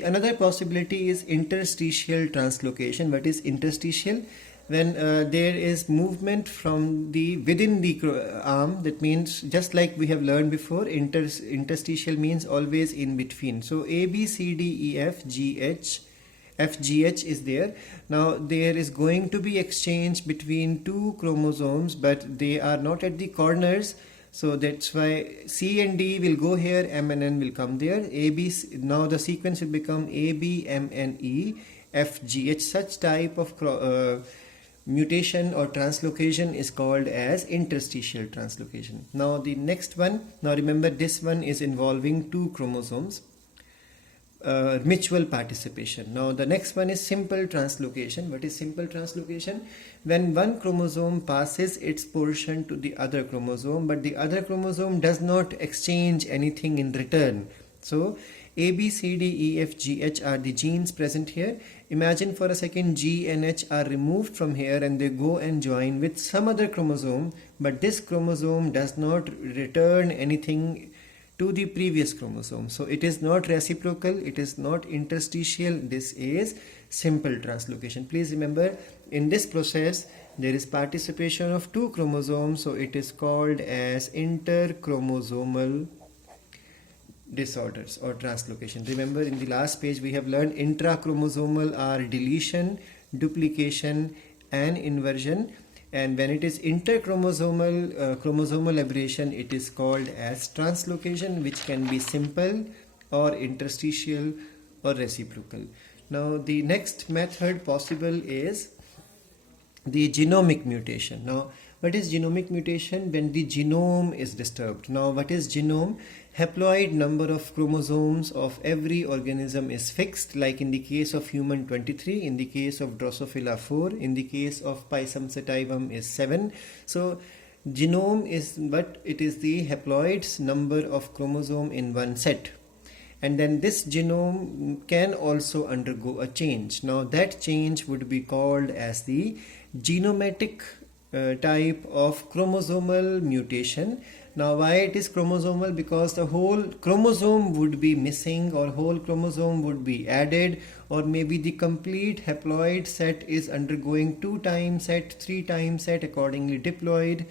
Another possibility is interstitial translocation. What is interstitial? When there is movement from the within the arm, that means just like we have learned before, interstitial means always in between. So A, B, C, D, E, F, G, H, F, G, H is there. Now there is going to be exchange between two chromosomes, but they are not at the corners. So that's why C and D will go here, M and N will come there. A, B, now the sequence will become A, B, M, N, E, F, G, H. Such type of mutation or translocation is called as interstitial translocation. Now the next one, now remember this one is involving two chromosomes. Mutual participation. Now the next one is simple translocation. What is simple translocation? When one chromosome passes its portion to the other chromosome, but the other chromosome does not exchange anything in return. So A, B, C, D, E, F, G, H are the genes present here. Imagine for a second G and H are removed from here and they go and join with some other chromosome, but this chromosome does not return anything to the previous chromosome. So it is not reciprocal, it is not interstitial, this is simple translocation. Please remember, in this process there is participation of two chromosomes, so it is called as interchromosomal disorders or translocation. Remember, in the last page we have learned intrachromosomal are deletion, duplication and inversion, and when it is interchromosomal chromosomal aberration, it is called as translocation, which can be simple or interstitial or reciprocal. Now the next method possible is the genomic mutation. Now what is genomic mutation? When the genome is disturbed. Now what is genome? Haploid number of chromosomes of every organism is fixed, like in the case of human 23, in the case of Drosophila 4, in the case of Pisum sativum is 7. So genome is, but it is the haploids number of chromosome in one set. And then this genome can also undergo a change. Now that change would be called as the genomatic type of chromosomal mutation. Now why it is chromosomal? Because the whole chromosome would be missing, or whole chromosome would be added, or maybe the complete haploid set is undergoing 2 times set, 3 times set, accordingly diploid,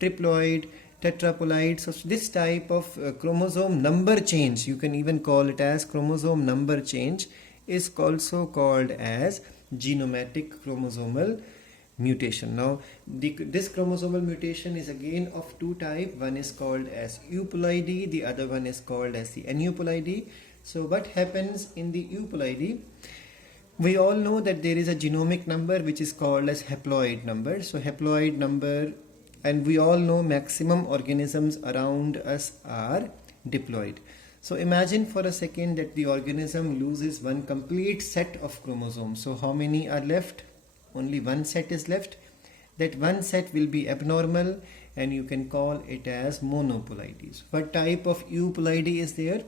triploid, tetraploid. So this type of chromosome number change, you can even call it as chromosome number change, is also called as genomatic chromosomal mutation. Now this chromosomal mutation is again of two types. One is called as euploidy, the other one is called as the aneuploidy. So what happens in the euploidy? We all know that there is a genomic number which is called as haploid number. So haploid number, and we all know maximum organisms around us are diploid. So imagine for a second that the organism loses one complete set of chromosomes. So how many are left? Only one set is left. That one set will be abnormal and you can call it as monoploidy. What type of euploidy is there?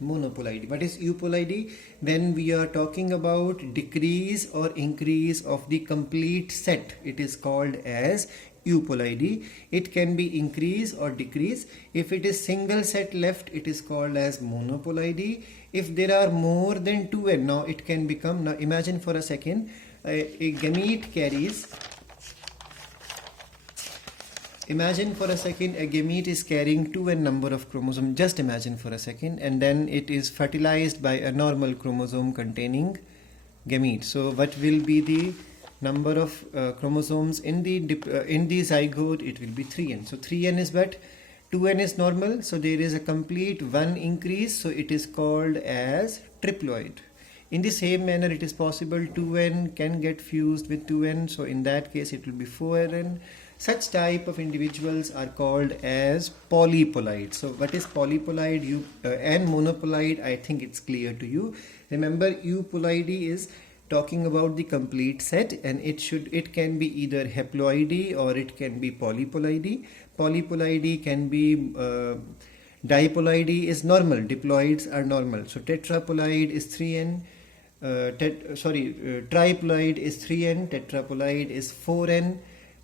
Monoploidy. What is euploidy? When we are talking about decrease or increase of the complete set, it is called as euploidy. It can be increase or decrease. If it is single set left, it is called as monoploidy. If there are more than 2n, now it can become, now imagine for a second, a gamete carries, imagine for a second a gamete is carrying 2n number of chromosomes, just imagine for a second, and then it is fertilized by a normal chromosome containing gamete. So what will be the number of chromosomes in the zygote? It will be 3n. So 3n is what? 2n is normal, so there is a complete 1 increase, so it is called as triploid. In the same manner, it is possible 2n can get fused with 2n, so in that case it will be 4n. Such type of individuals are called as polyploid. So what is polyploid and monoploid? I think it's clear to you. Remember, euploidy is talking about the complete set, and it can be either haploidy or it can be polyploidy. Polyploidy can be diploidy is normal, diploids are normal. So tetraploid is 3n. Triploid is 3n, tetraploid is 4n,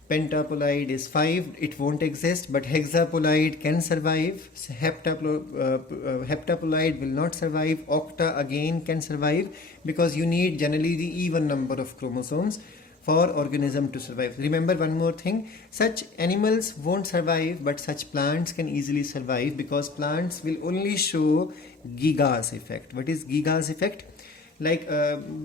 Pentaploid is 5, it won't exist, but hexaploid can survive. Heptaploid will not survive. Octa again can survive, because you need generally the even number of chromosomes for organism to survive. Remember one more thing, such animals won't survive, but such plants can easily survive, because plants will only show Gigas effect. What is Gigas effect? Like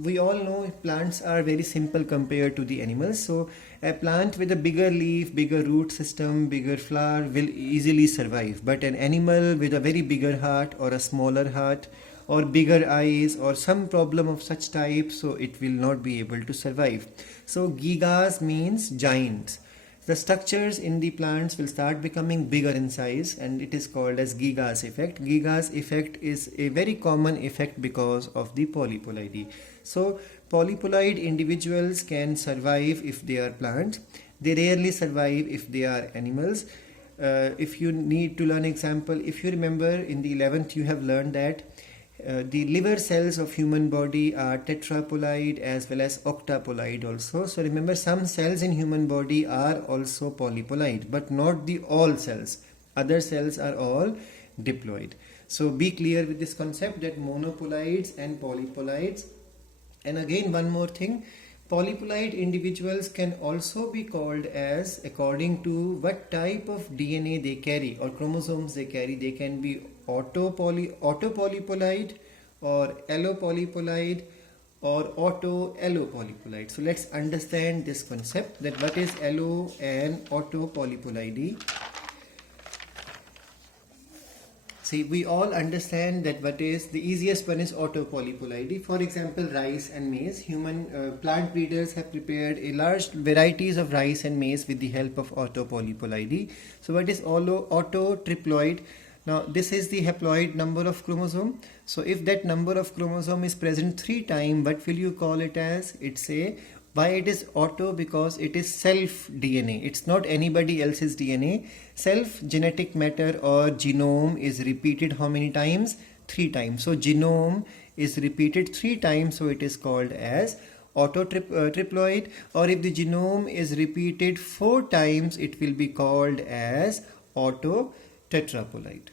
we all know, plants are very simple compared to the animals. So a plant with a bigger leaf, bigger root system, bigger flower will easily survive, but an animal with a very bigger heart or a smaller heart or bigger eyes or some problem of such type, so it will not be able to survive. So gigas means giants. The structures in the plants will start becoming bigger in size, and it is called as Gigas effect. Gigas effect is a very common effect because of the polyploidy. So polyploid individuals can survive if they are plants. They rarely survive if they are animals. If you need to learn example, if you remember in the 11th you have learned that the liver cells of human body are tetraploid as well as octaploid also. So remember, some cells in human body are also polyploid, but not the all cells. Other cells are all diploid. So be clear with this concept that monoploids and polyploids. And again one more thing, polyploid individuals can also be called as, according to what type of DNA they carry or chromosomes they carry, they can be autopolyploid or allopolyploid or auto-allopolyploid. So let's understand this concept, that what is allo and autopolyploidy. See, we all understand that what is the easiest one is autopolyploidy. For example, rice and maize. Human plant breeders have prepared a large varieties of rice and maize with the help of autopolyploidy. So what is autotriploid? Now this is the haploid number of chromosome. So if that number of chromosome is present 3 times, what will you call it as? It's a, why it is auto? Because it is self DNA. It's not anybody else's DNA. Self genetic matter or genome is repeated how many times? 3 times. So genome is repeated 3 times, so it is called as autotriploid. Or if the genome is repeated 4 times, it will be called as autotetraploid.